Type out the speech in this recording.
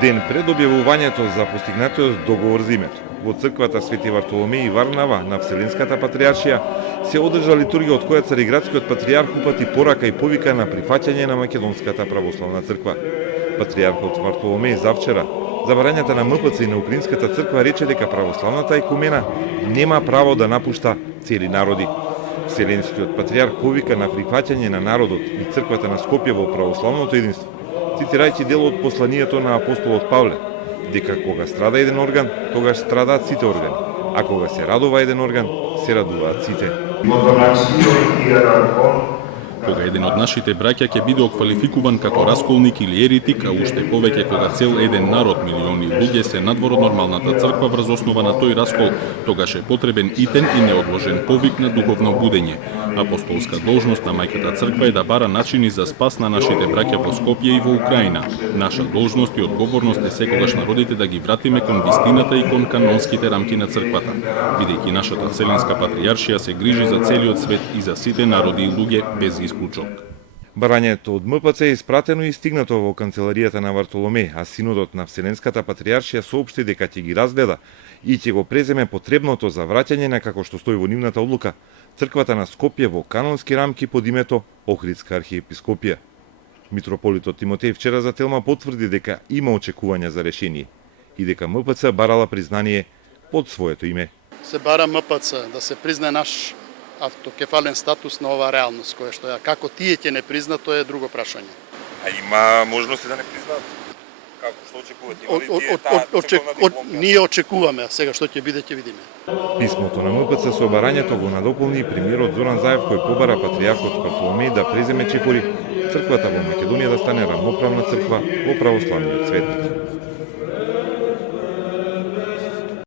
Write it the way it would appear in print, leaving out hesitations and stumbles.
Ден пред објавувањето за постигнатиот договор за името, во црквата Свети Вартоломеј и Варнава на Вселенската патријаршија се одржа литургија од која цариградскиот патријарх упати порака и повика на прифаќање на Македонската православна црква. Патријархот Вартоломеј завчера за барањата на МПЦ и на Украинската црква рече дека православната екумена нема право да напушта цели народи. Вселенскиот патријарх повика на прифаќање на народот и црквата на Скопје во православното единство, цитирајќи дел од посланието на апостолот Павле, дека кога страда еден орган, тогаш страдаат сите органи, а кога се радува еден орган, се радуваат сите. Кога еден од нашите браќа ќе биде оквалификуван како расколник или еретик, а уште повеќе кога цел еден народ, милиони луѓе се надвор од нормалната црква врз основа на тој раскол, тогаш е потребен итен и неодложен повик на духовно будење. Апостолска должност на мајката црква е да бара начини за спас на нашите браќа во Скопје и во Украина. Наша должност и одговорност е секогаш народите да ги вратиме кон вистината и кон канонските рамки на црквата, бидејќи нашата Вселенска патријаршија се грижи за целиот свет и за сите народи и луѓе без исклучок. Барањето од МПЦ е испратено и стигнато во канцеларијата на Вартоломеј, а синодот на Вселенската патријаршија соопшти дека ќе ги разгледа и ќе го преземе потребното за враќање на, како што стои во нивната одлука, црквата на Скопје во канонски рамки под името Охридска архиепископија. Митрополитот Тимотеј вчера за Телма потврди дека има очекувања за решение и дека МПЦ барала признание под своето име. Се бара МПЦ да се признае наш автокефален статус на оваа реалност, која што како тие ќе не признат, тоа е друго прашање. А има можности да не признаат? Како, што очекувате? Ние очекуваме, а сега што ќе биде, ќе видиме. Писмото на МПЦ со барањето го надополни премиерот Зоран Заев, кој побара патријархот Вартоломеј да преземе чекори црквата во Македонија да стане рамноправна црква во православниот свет.